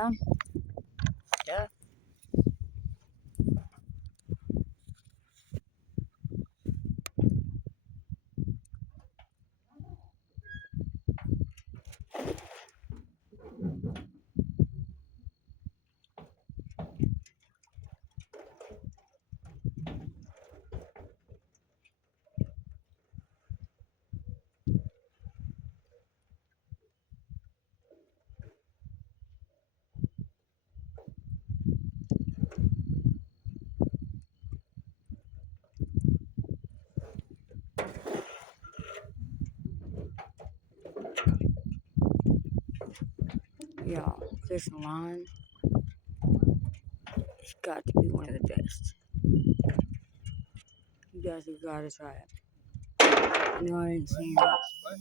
Yeah. Yeah. Y'all, this line has got to be one of the best. You guys have got to try it. I know I ain't saying it.